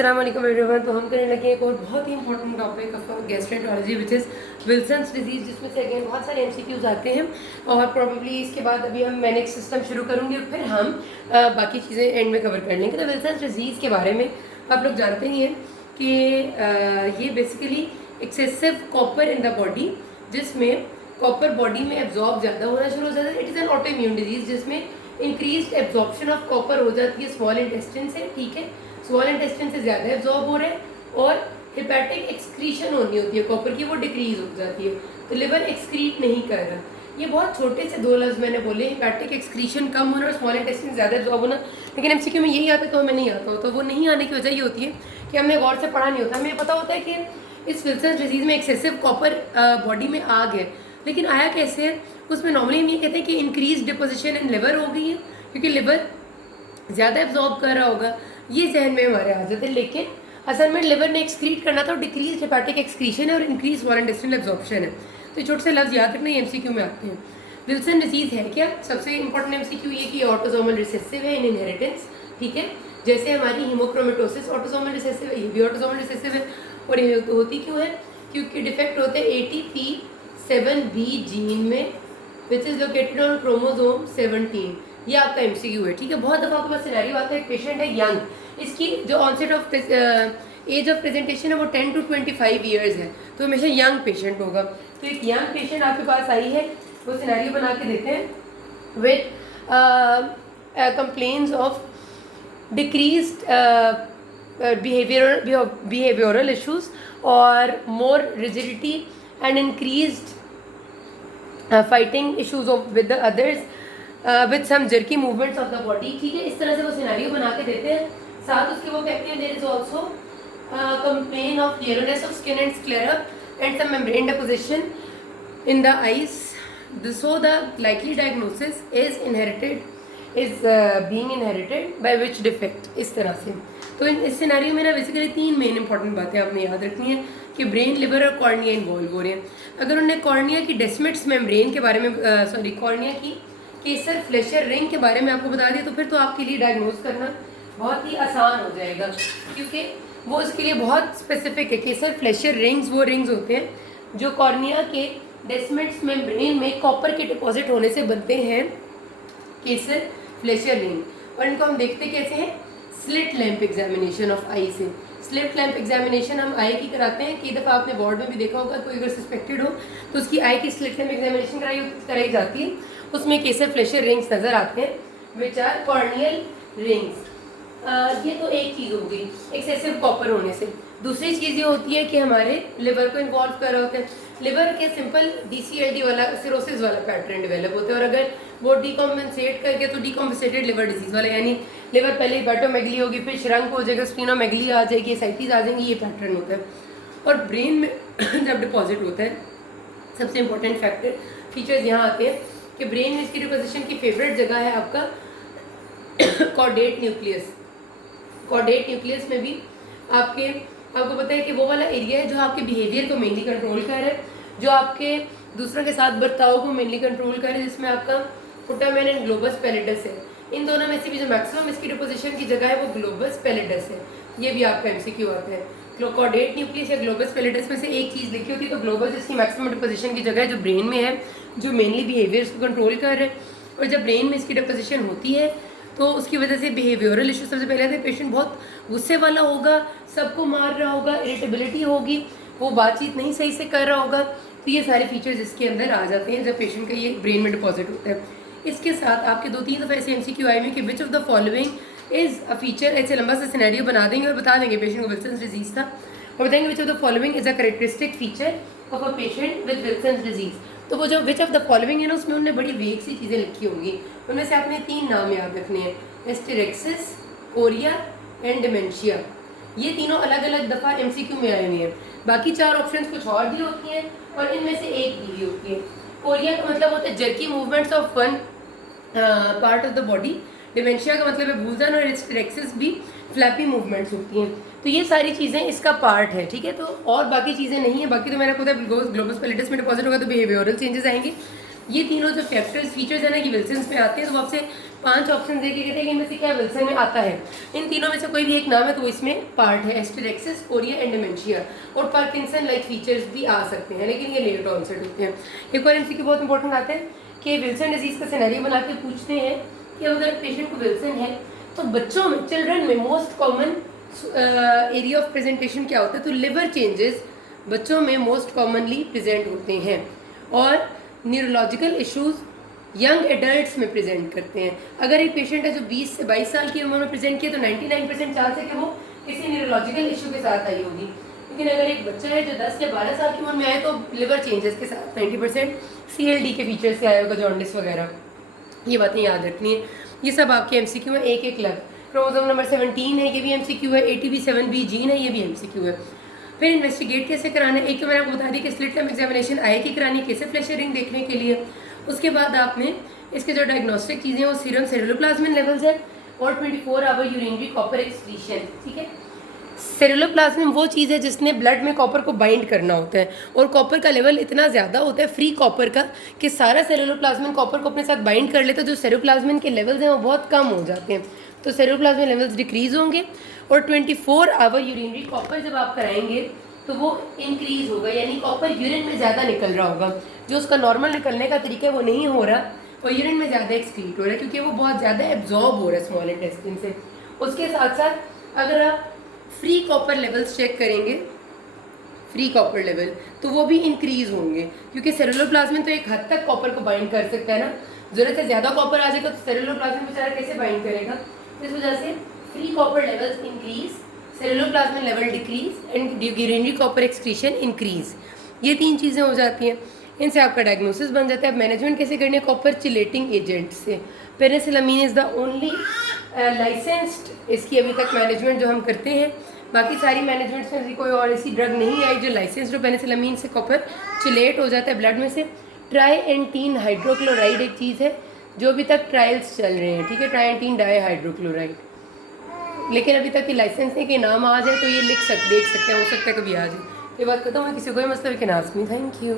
अस्सलाम वालेकुम एवरीवन। तो हम करने लगे एक और बहुत ही important topic of gastroenterology which is Wilson's disease, जिसमें से अगेन बहुत सारे एमसीक्यूज आते हैं और प्रॉब्ली इसके बाद अभी हम मैनेज सिस्टम शुरू करूँगी और फिर हम बाकी चीज़ें एंड में कवर कर लेंगे। तो विल्सन्स डिजीज़ के बारे में आप लोग जानते ही हैं कि ये basically excessive copper in the body, जिसमें कॉपर बॉडी में एब्जॉर्ब ज़्यादा होना शुरू हो जाता है। It is an auto immune disease जिसमें इंक्रीज एब्जॉर्प्शन ऑफ कॉपर हो जाती है स्मॉल इंटेस्टिन से, ठीक है। स्मॉल इंटेस्टिन से ज़्यादा एब्जॉर्ब हो रहे हैं और हेपेटिक एक्सक्रीशन होनी होती है कॉपर की, वो डिक्रीज हो जाती है। तो लिवर एक्सक्रीट नहीं कर रहा। ये बहुत छोटे से दो लफ्ज़ मैंने बोले, हेपेटिक एक्सक्रीशन कम होना और स्मॉल इंटेस्टिन ज़्यादा एब्जॉर्ब होना, लेकिन एमसीक्यू में यही आता है तो हमें नहीं आता होता। तो वो नहीं आने की वजह ये होती है कि हमने गौर से पढ़ा नहीं होता। हमें पता होता है कि इस विल्सन्स डिजीज़ में एक्सेसिव कॉपर बॉडी में आ गया, लेकिन आया कैसे है? उसमें नॉर्मली हम ये कहते हैं कि इंक्रीज डिपोजिशन इन लिवर हो गई है, क्योंकि लिवर ज़्यादा एब्जॉर्ब कर रहा होगा, ये जहन में हमारे आ जाते हैं। लेकिन असल में लिवर ने एक्सक्रीट करना था और डिक्रीज हेपेटिक एक्सक्रीशन है और इंक्रीज स्मॉल इंटेस्टिनल एब्जॉर्प्शन है। तो छोटे से लफ्ज़ याद रखना, एमसीक्यू में आते हैं। विल्सन डिजीज़ है क्या? सबसे इंपॉर्टेंट एमसीक्यू ये कि ऑटोसोमल रिसेसिव है इन इनहेरिटेंस, ठीक है। जैसे हमारी हीमोक्रोमेटोसिस ऑटोसोमल रिसेसिव है, ये भी ऑटोसोमल रिसेसिव है। और ये होती क्यों है? क्योंकि डिफेक्ट होते हैं ATP7B जीन में, which is located on chromosome 17। ये आपका एमसीक्यू है, ठीक है। बहुत दफ़ा आपके पास सिनेरियो आता है, एक पेशेंट है यंग, इसकी जो onset of age of presentation है वो 10 to 25 ईयर्स है, तो हमेशा यंग पेशेंट होगा। तो एक यंग पेशेंट आपके पास आई है, वो सिनेरियो बना के देते हैं with complaints of decreased behavioral issues और more rigidity and increased fighting issues with the others with some jerky movements of the body, ठीक है। इस तरह से वो सिनेरियो बना के देते हैं। साथ उसके वो कहते हैं there is also complaint of yellowness of skin and sclera and some membrane deposition in the eyes. So the likely diagnosis is being inherited by which defect, इस तरह से। तो इस सिनेरियो में ना बेसिकली 3 मेन इंपॉर्टेंट बातें आपने याद रखनी है कि ब्रेन, लिवर और कॉर्निया इन्वॉल्व हो रहे हैं। अगर उन्होंने कॉर्निया की डेस्मिट्स मेम्ब्रेन के बारे में कॉर्निया की केसर फ्लेशर रिंग के बारे में आपको बता दिया, तो फिर तो आपके लिए डायग्नोज करना बहुत ही आसान हो जाएगा, क्योंकि वो इसके लिए बहुत स्पेसिफिक है। केसर फ्लेशर रिंग्स वो रिंग्स होते हैं जो कॉर्निया के डेस्मिट्स मेम्ब्रेन में कॉपर के डिपॉजिट होने से बनते हैं, केसर फ्लेशर रिंग। और इनको हम देखते कैसे हैं? स्लिट लैंप एग्जामिनेशन ऑफ आई से। स्लिट लैंप एग्जामिनेशन हम आई की कराते हैं, कई दफ़ा आपने वार्ड में भी देखा होगा, कोई अगर सस्पेक्टेड हो तो उसकी आई की स्लिट लैंप एग्जामिनेशन कराई जाती है। उसमें केसर फ्लेशर रिंग्स नज़र आते हैं विच आर कॉर्नियल रिंग्स। ये तो एक चीज़ हो गई एक्सेसिव कॉपर होने से। दूसरी चीज़ ये होती है कि हमारे लिवर को इन्वॉल्व कर रहा होता है। लिवर के सिंपल DCLD वाला सिरोसिस वाला पैटर्न डेवलप होता है, और अगर वो डिकॉम्पनसेट करके तो डिकॉम्पनसेटेड लिवर डिजीज़ वाला, यानी लिवर पहले हेपेटोमेगली होगी, फिर श्रंक हो जाएगा, स्प्लीनोमेगली आ जाएगी, एसाइटिस आ जाएंगी, ये पैटर्न होता है। और ब्रेन में जब डिपॉजिट होता है, सबसे इंपॉर्टेंट फैक्टर फीचर्स यहाँ आते हैं कि ब्रेन में इसकी डिपोजिशन की फेवरेट जगह है आपका कॉर्डेट न्यूक्लियस। कॉर्डेट न्यूक्लियस में भी आपको पता है कि वो वाला एरिया है जो आपके बिहेवियर को मेनली कंट्रोल कर रहा है, जो आपके दूसरों के साथ बर्ताव को मेनली कंट्रोल कर रहा है, जिसमें आपका फुटामेन एंड ग्लोबस पैलिडस है। इन दोनों में से भी जो मैक्सिमम इसकी डिपोजिशन की जगह है वो ग्लोबस पैलिडस है। ये भी आपका एमसीक्यू आता है। कॉर्डेट न्यूक्लियस या ग्लोबस पैलिडस में से एक चीज़ लिखी होती है, तो ग्लोबस इसकी मैक्सिमम डिपोजिशन की जगह है जो ब्रेन में है, जो मेनली बिहेवियर्स को कंट्रोल कर रहे हैं। और जब ब्रेन में इसकी डिपोजिशन होती है तो उसकी वजह से बिहेवियरल इशू सबसे पहले आते हैं। पेशेंट बहुत गुस्से वाला होगा, सबको मार रहा होगा, इरिटेबिलिटी होगी, वो बातचीत नहीं सही से कर रहा होगा। तो ये सारे फीचर्स इसके अंदर आ जाते हैं जब पेशेंट का ये ब्रेन में डिपॉजिट होता है। इसके साथ आपके 2-3 दफ़ा ऐसे एमसीक्यू आए में कि which of the following is a feature, ऐसे लंबा सा सिनेरियो बना देंगे और बता देंगे पेशेंट को विल्सन्स डिजीज़ था, और बताएंगे which of the following is a characteristic feature of a patient with Wilson's disease. तो वो जो विच ऑफ द फॉलोइंग है ना, उसमें उन्होंने बड़ी वेग सी चीज़ें लिखी होंगी। उनमें से आपने 3 नाम याद रखने हैं, एस्टेरेक्सिस, कोरिया एंड डिमेंशिया। ये तीनों अलग अलग दफ़ा एमसीक्यू में आए हुए हैं। बाकी 4 ऑप्शंस कुछ और दी होती हैं और इनमें से एक दी हुई होती है। कोरिया का मतलब होता है jerky movements of one part of the body. Dementia का मतलब है भूलजन, और एस्टेरेक्सिस भी फ्लैपी मूवमेंट्स होती हैं। तो ये सारी चीज़ें इसका पार्ट है, ठीक है। तो और बाकी चीज़ें नहीं है, बाकी तो मैंने आपको बताया ग्लोबस पैलिडस में डिपॉजिट होगा तो बिहेवियरल चेंजेस आएंगे। ये तीनों जो फैक्टर्स फीचर्स है ना, ये विल्सन्स में आते हैं, तो वो आपसे 5 ऑप्शन देके कहते हैं कि इनमें से क्या विल्सन में आता है। इन तीनों में से कोई भी एक नाम है तो वो इसमें पार्ट है। एस्टेरेक्सिस, कोरिया एंड डिमेंशिया और पार्किंसन लाइक फीचर्स भी आ सकते हैं, लेकिन ये लेट ऑनसेट होते हैं। एक और एमसीक्यू बहुत इंपॉर्टेंट आते हैं कि विल्सन डिजीज का सिनेरियो बना के पूछते हैं कि अगर पेशेंट को विल्सन है तो बच्चों में, चिल्ड्रन में most common area of presentation क्या होता है, तो लिवर चेंजेस बच्चों में मोस्ट कॉमनली प्रेजेंट होते हैं और न्यूरोलॉजिकल इश्यूज यंग एडल्ट्स में प्रेजेंट करते हैं। अगर एक पेशेंट है जो 20 से 22 साल की उम्र में प्रेजेंट किया तो 99% चांस है कि वो किसी न्यूरोलॉजिकल इशू के साथ आई होगी। लेकिन अगर एक बच्चा है जो 10 या 12 साल की उम्र में आए तो लिवर चेंजेस के साथ 90% CLD के फीचर से आया होगा, जॉन्डिस वगैरह। ये बातें याद रखनी है। ये सब आपके एमसीक्यू है, एक एक लग। क्रोमोसोम नंबर 17 है, ये भी एमसीक्यू है। ATP7B जीन है, ये भी एमसीक्यू है। फिर इन्वेस्टिगेट कैसे कराना है, एक तो मैंने आपको बता दी कि स्लिट टर्म एग्जामिनेशन आए की करानी है, कैसे फ्लैशरिंग देखने के लिए। उसके बाद आपने इसके जो डायग्नोस्टिक चीज़ें वो सीरम सेरुलोप्लाज्मिन लेवल्स है और 24 आवर यूरिनरी कॉपर एक्सक्रीशन। ठीक है, सेरुलोप्लाज्मिन वो चीज़ है जिसने ब्लड में कॉपर को बाइंड करना होता है और कॉपर का लेवल इतना ज़्यादा होता है फ्री कॉपर का कि सारा सेरुलोप्लाज्मिन कॉपर को अपने साथ बाइंड कर लेता है। जो सेरुप्लाज्मिन के लेवल्स हैं वो बहुत कम हो जाते हैं, तो सेरुप्लाज्मिन लेवल्स डिक्रीज होंगे और 24 आवर यूरिनरी कॉपर जब आप कराएंगे तो वो इंक्रीज होगा, यानी कॉपर यूरिन में ज़्यादा निकल रहा होगा। जो उसका नॉर्मल निकलने का तरीका है वो नहीं हो रहा, और यूरिन में ज़्यादा एक्सक्रीट हो रहा है क्योंकि वो बहुत ज़्यादा एब्जॉर्ब हो रहा है स्मॉल इंटेस्टिन से। उसके साथ साथ अगर आप फ्री कॉपर लेवल्स चेक करेंगे, फ्री कॉपर लेवल, तो वो भी इंक्रीज होंगे क्योंकि सेरुलोप्लाज्मिन तो एक हद तक कॉपर को बाइंड कर सकता है ना। ज़रूरत है ज़्यादा कॉपर आ जाएगा तो सेरुलोप्लाज्मिन बेचारा कैसे बाइंड करेगा। इस वजह से free copper levels increase, ceruloplasmin level decrease and urinary copper excretion increase. ये 3 चीज़ें हो जाती हैं, इनसे आपका डायग्नोसिस बन जाता है। अब मैनेजमेंट कैसे करनी है, कॉपर चिलेटिंग एजेंट से। पेनिसिलामीन इज़ द ओनली लाइसेंस्ड इसकी अभी तक मैनेजमेंट जो हम करते हैं। बाकी सारी मैनेजमेंट्स में कोई और ऐसी ड्रग नहीं आई जो लाइसेंस्ड हो। पेनिसिलामीन से कॉपर चिलेट हो जाता है ब्लड में से। ट्राईएंटीन हाइड्रोक्लोराइड एक चीज़ है जो अभी तक ट्रायल्स चल रहे हैं, ठीक है, ट्राईएंटीन डाईहाइड्रोक्लोराइड, लेकिन अभी तक ये लाइसेंस नहीं कि नाम आ जाए तो ये देख सकते हैं, हो सकता है कभी आ जाए। ये बात खत्म है, किसी कोई मतलब कि नाज़मी। Thank you.